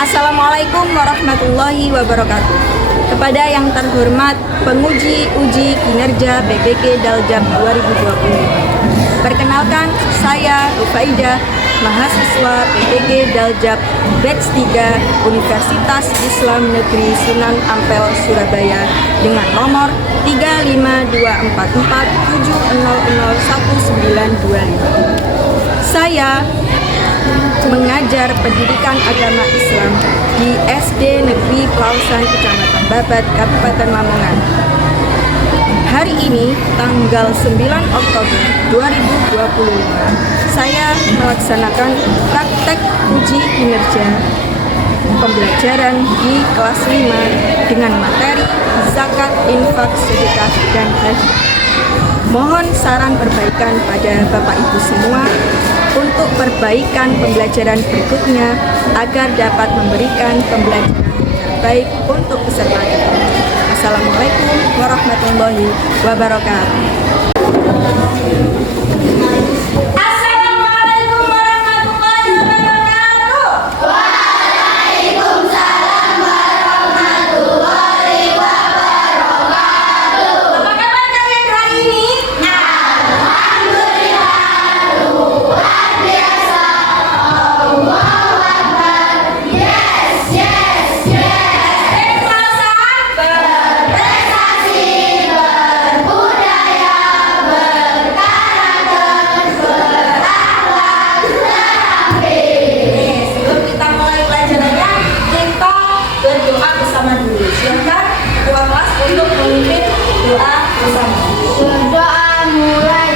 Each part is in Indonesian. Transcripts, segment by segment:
Assalamualaikum warahmatullahi wabarakatuh. Kepada yang terhormat penguji uji kinerja BPK Daljab 2020. Perkenalkan, saya Rufaidah, mahasiswa BPK Daljab Batch 3 Universitas Islam Negeri Sunan Ampel, Surabaya dengan nomor 3524470011925. Saya mengajar pendidikan agama Islam di SD Negeri Pelausan Kecamatan Babat, Kabupaten Lamongan. Hari ini, tanggal 9 Oktober 2025, saya melaksanakan praktek uji kinerja pembelajaran di kelas 5 dengan materi zakat, infak, sedekah, dan haji. Mohon saran perbaikan pada Bapak Ibu semua untuk perbaikan pembelajaran berikutnya agar dapat memberikan pembelajaran yang baik untuk peserta didik. Assalamualaikum warahmatullahi wabarakatuh. Silakan ketua kelas untuk memimpin doa bersama. Berdoa mulai.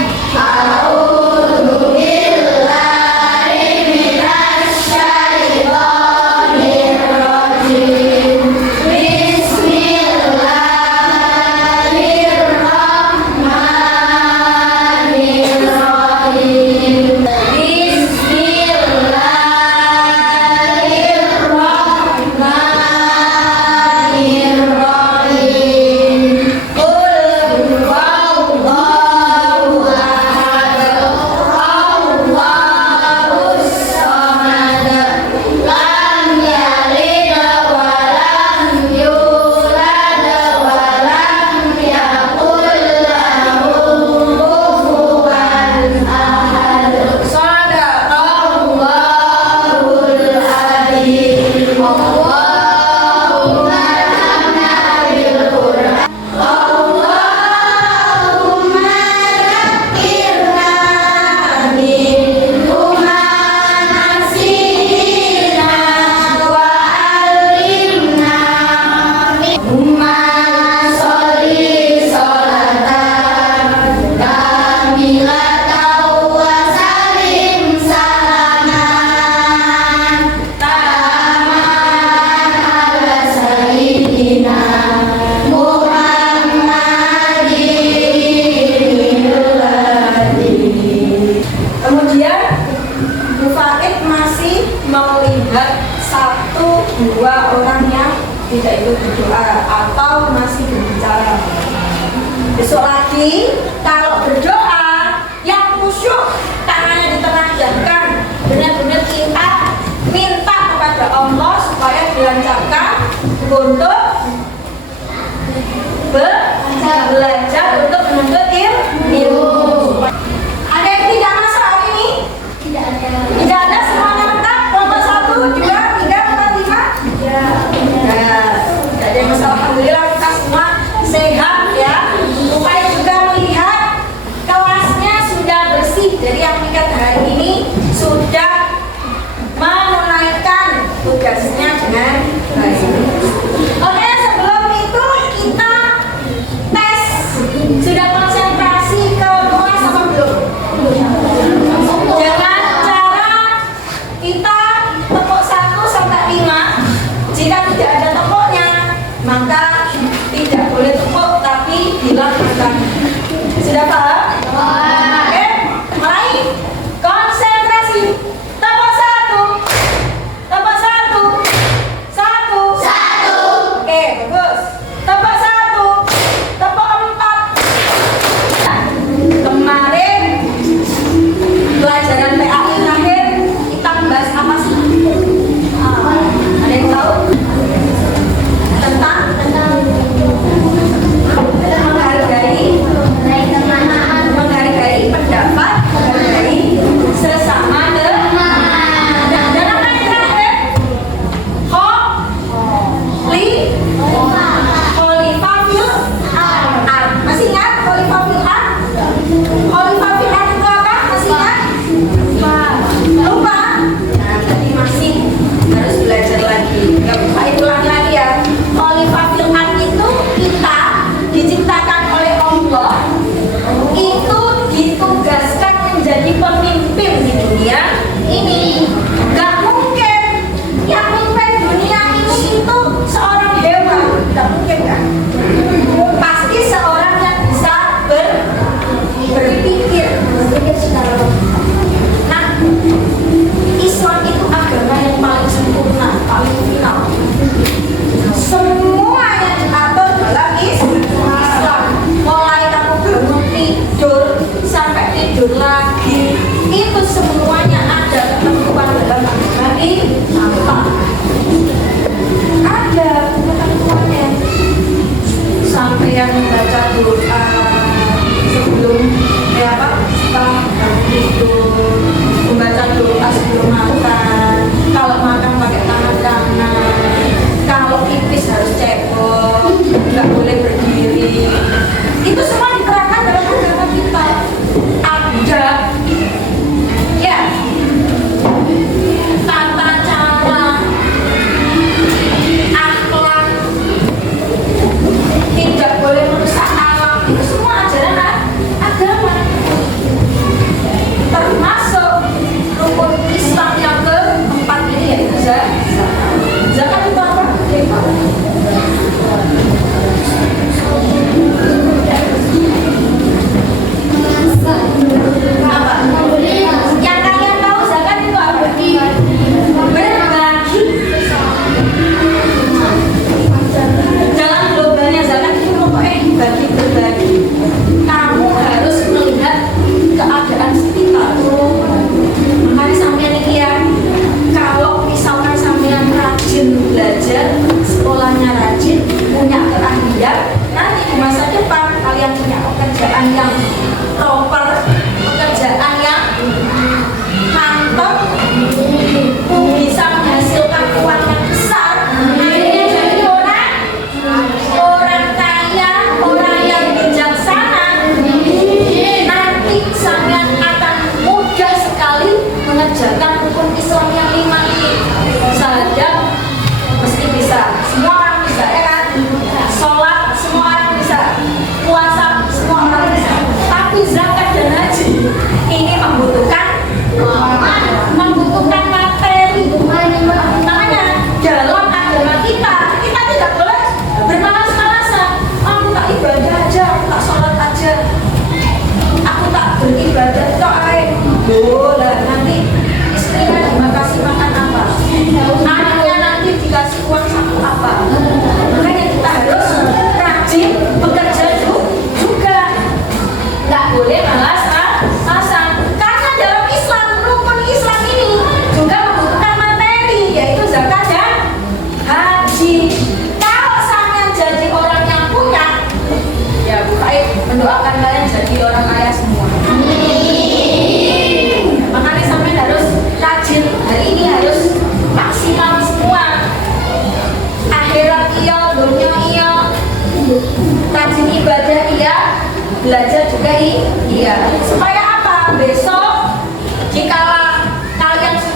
Melihat satu dua orang yang tidak ikut berdoa atau masih berbicara. Besok lagi kalau berdoa yang khusyuk, tangannya ditengadahkan, benar-benar kita minta kepada Allah supaya dilancarkan untuk belajar untuk menuntut ilmu. Ada yang tidak masuk hari ini? Tidak ada. Tidak ada, semuanya lengkap. Kelompok 1, 2, 3, 4, 5. Ya. Nah, tidak ada yang masalah. Alhamdulillah kita semua sehat ya. Supaya juga melihat kelasnya sudah bersih. Jadi yang tingkat hari ini sudah menunaikan tugasnya dengan baik. Oke, sebelum itu kita tes. Sudah konsentrasi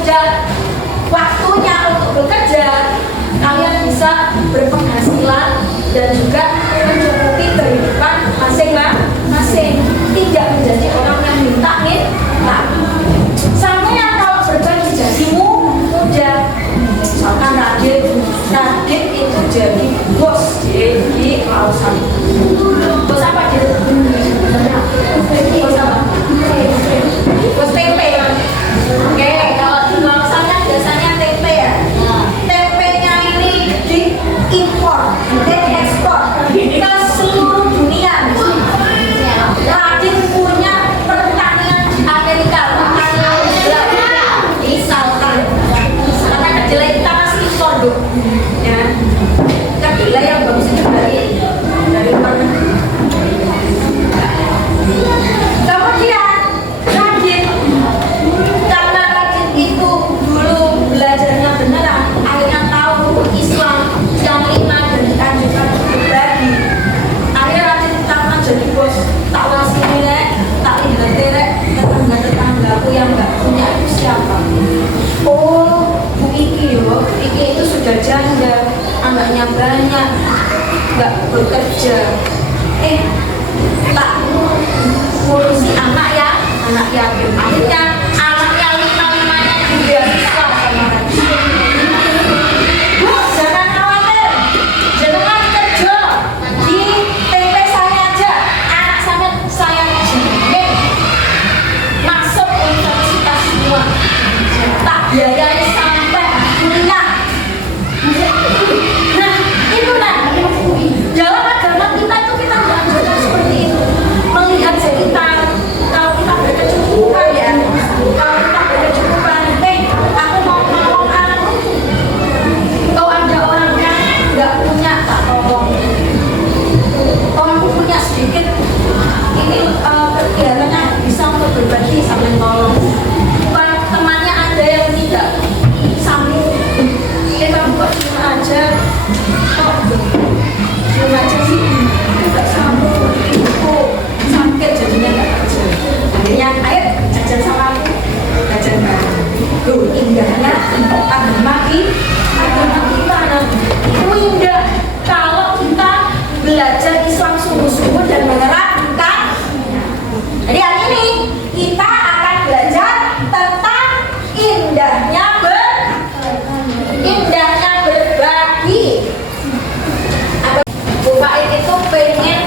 sudah waktunya untuk bekerja, kalian bisa berpenghasilan dan juga mencukupi kehidupan masing-masing, tidak menjadi orang yang minta. Sampean kalau berbagi jadimu mudah. Misalkan Radit itu jadi bos di kausan. Bos apa dia? Bos apa? Bos tempe. Oke, kalau di kausan kan biasanya tempe ya. Tempenya ini diimpor dan ekspor ke seluruh dunia. Radit punya pertanian di Amerika, misalkan karena kedelai kita masih impor dong, ya. Kedelai yang bagus itu dari luar negeri. Kemudian Radit, karena Radit itu dulu belajarnya beneran, akhirnya tahu rukun Islam yang 5 dan dianjurkan untuk berbagi. Akhirnya Radit karena jadi bos, tak wasi nilai, tak ingat tetangga-tetanggaku yang nggak punya itu siapa? Oh, Bu Iki yo, Iki itu sudah janda, anaknya banyak, nggak bekerja. Tak ngurusi anak yatim. Akhirnya anaknya 5-5-nya beasiswa sama Radit. Bu, jangan khawatir, jangan kerja di tempe saya aja, anak saya jamin masuk universitas semua, tak biayai sampai kuliah. Nah, itu dalam agama kita itu kita dianjurkan seperti itu. Melihat sekitar, kalau kita berkecukupan ya, kalau kita berkecukupan, aku mau nolong anakku. Kalau ada orang yang nggak punya, tak tolong. Orang punya sedikit, ini kelihatannya bisa untuk berbagi sambil nolong. Bukan temannya ada yang tidak sanggup, kamu kok cuma aja, cuma aja sih, tidak sanggup, itu sakit jadinya nggak kerja. Akhirnya, ayo jajan sama aku, jajan bareng. Loh, indahnya agama kita, itu indah kalau kita belajar Islam sungguh-sungguh dan menerapkan. Jadi hari ini kita akan belajar tentang indahnya berbagi. Bu Faid itu pengen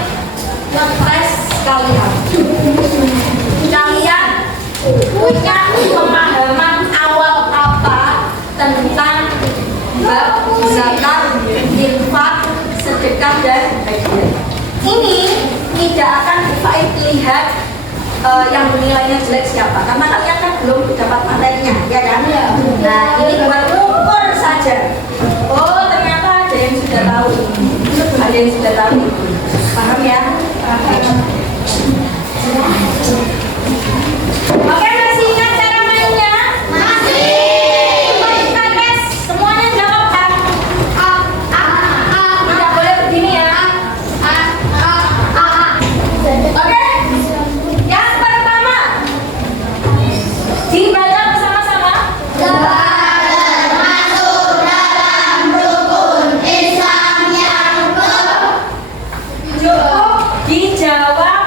ngetes kalian. Kalian punya pemahaman awal apa tentang bab zakat, infak, sedekah dan hadiah. Ini tidak akan Bu Faid lihat yang nilainya jelek siapa, karena kalian kan belum dapat materinya, ya kan? Nah, ini buat ukur saja. Oh, ternyata ada yang sudah tahu. Ada yang sudah tahu. Paham ya? Oke, masih ingat cara mainnya? Masih. Kita tes, semuanya jawab kan? Tidak boleh begini ya. Oke, yang pertama dibaca bersama-sama. Masuk dalam rukun Islam yang Cukup dijawab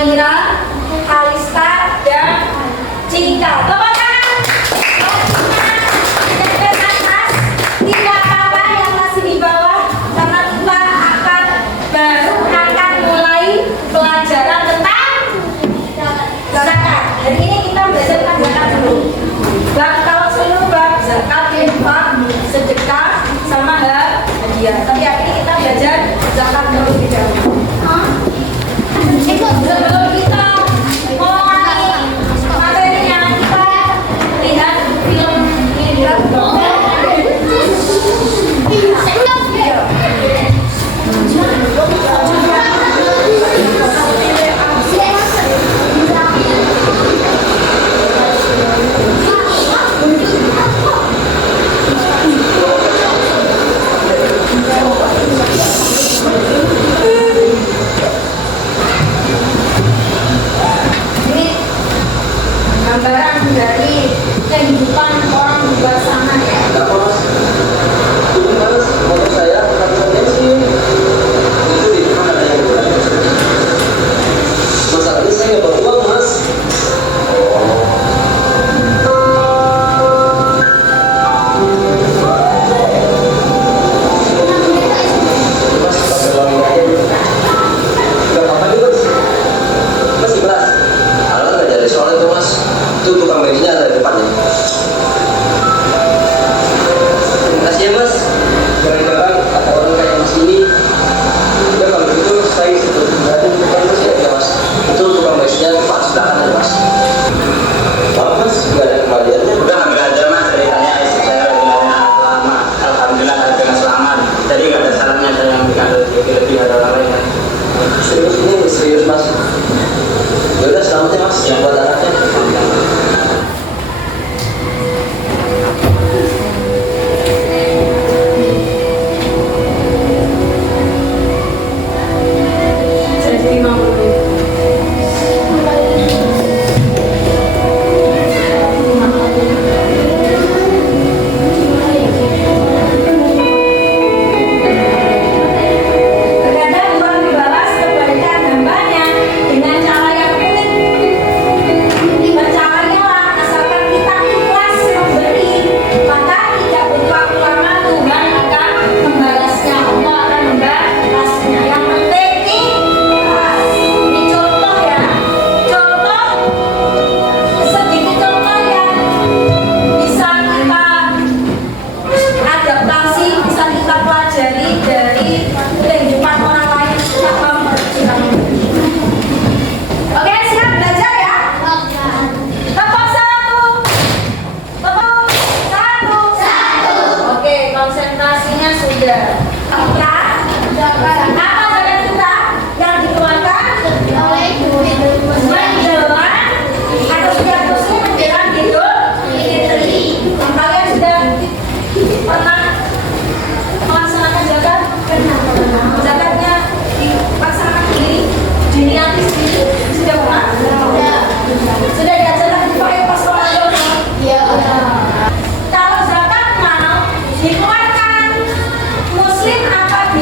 Maira, Kalista, dan Cika. Tepuk tangan. Yang atas, tidak apa-apa yang masih di bawah, karena kita baru akan mulai pelajaran tentang zakat. Hari ini kita belajar tentang zakat dulu. Kalau seluruh bab zakat, infak, sedekah, sama hadiah. Tapi hari ini kita belajar zakat terlebih dahulu. Sebelum kita mulai materinya, kita lihat film ini dulu. Ini gambaran dari kehidupan orang di luar sana ya. Kenapa mas? Ini mas, motor saya bukan bensin. Itu di mana ada yang bukan bensin? Masalahnya saya nggak bawa uang mas. Mas, pakai uang ini aja. Nggak apa-apa nih mas. Mas ikhlas. Alah nggak jadi soal itu mas. Itu tukang bensinnya ada di depannya. Makasih ya mas. Jangan-jangan ada orang kayak mas ini. Ya kalau begitu saya berarti bukan mas ya mas. Itu tukang bensinnya di depan sebelah kanan mas. Maaf mas, nggak ada kembaliannya. Udah nggak ada mas, ceritanya istri saya bilangnya selamat. Alhamdulillah dengan selamat. Jadi nggak ada salahnya saya yang bikin lebih ada orang lain. Serius ini serius mas. Ya udah selamat ya mas. Yang buat anaknya. Jadi mau terkadang uang dibalas kebalikan hambanya dengan cara yang unik. Percaya lah, asalkan kita ikhlas memberi, maka tidak butuh waktu lama Tuhan akan membalasnya. Allah akan membalasnya. Yang penting ikhlas. Ini contoh ya, contoh sedikit contoh yang bisa kita adaptasi, bisa kita pelajari dari kehidupan orang lain tanpa memperkirakan. Oke, siap belajar ya? Tepuk satu. Tepuk satu. Oke, konsentrasinya sudah. Ya. Apa zakat kita yang dikeluarkan? Menjelang atau setiap musim menjelang Idul Fitri. Kalian sudah pernah melaksanakan zakat? Zakatnya dilaksanakan sendiri, diniati sendiri, sudah pernah? Sudah diajarkan di pas Ramadan? Kalau zakat mal dikeluarkan muslim apabila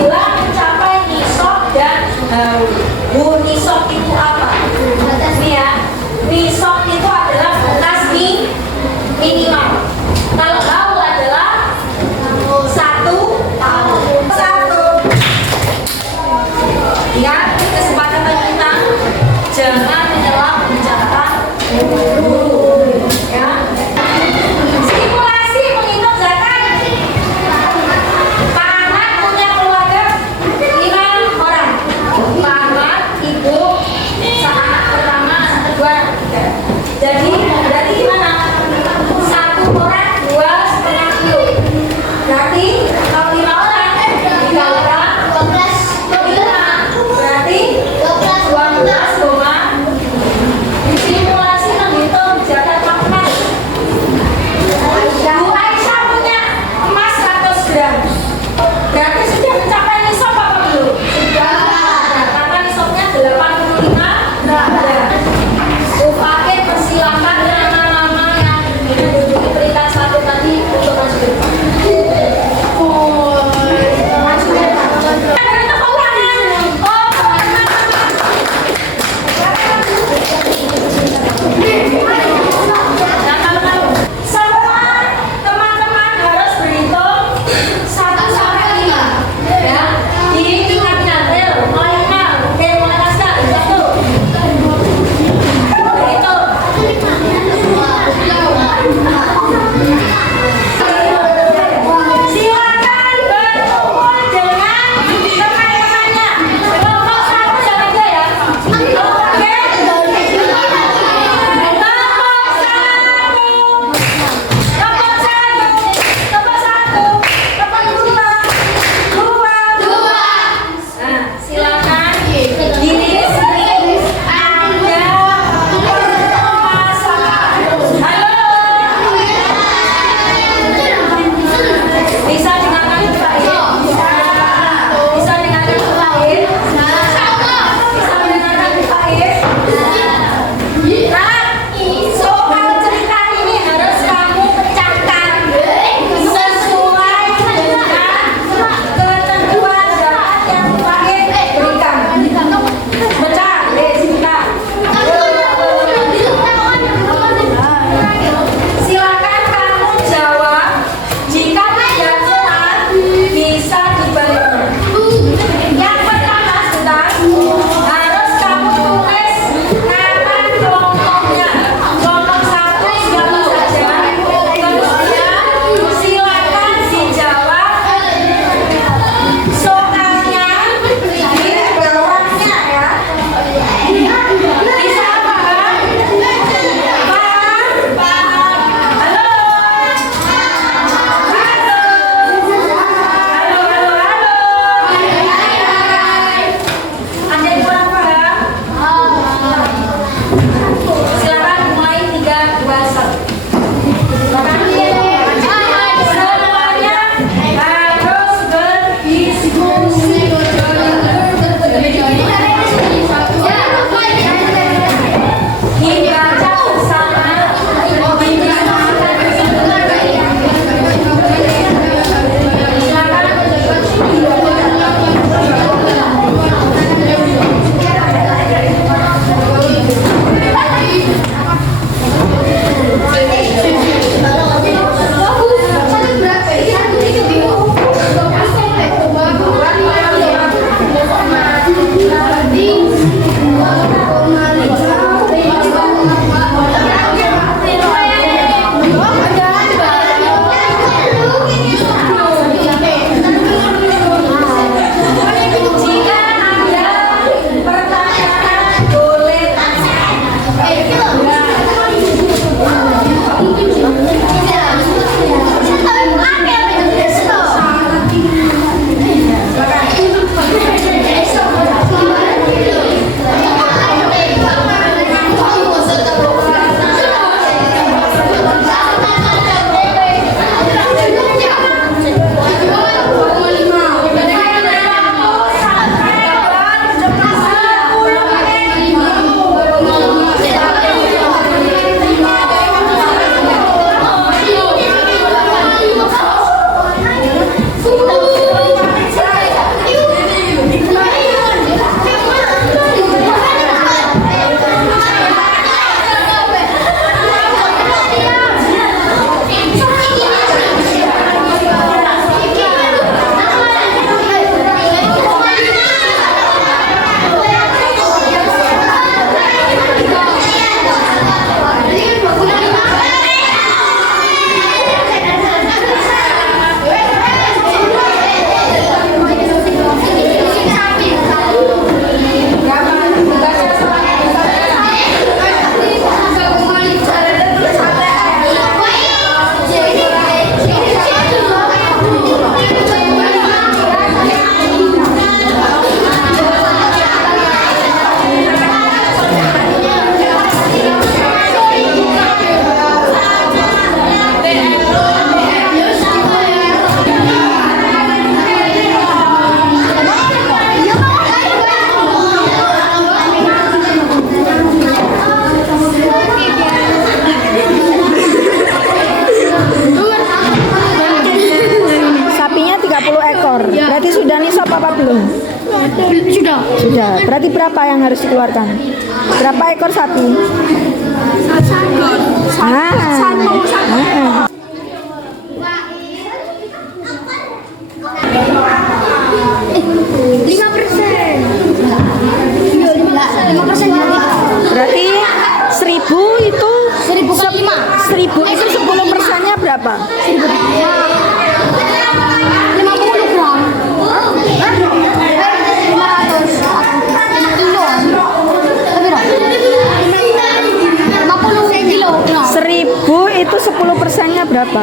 10 ekor. Berarti sudah nisab apa belum? Sudah. Sudah. Berarti berapa yang harus dikeluarkan? Berapa ekor sapi? Ah. 5%. Iya, 5% dari. Berarti 1000 itu 1000 kali 5. 1000 itu 10%-nya berapa? 50 gram. 500. 5 kilo. Tapi dong. 50 kilogram. 1000 itu 10%-nya berapa?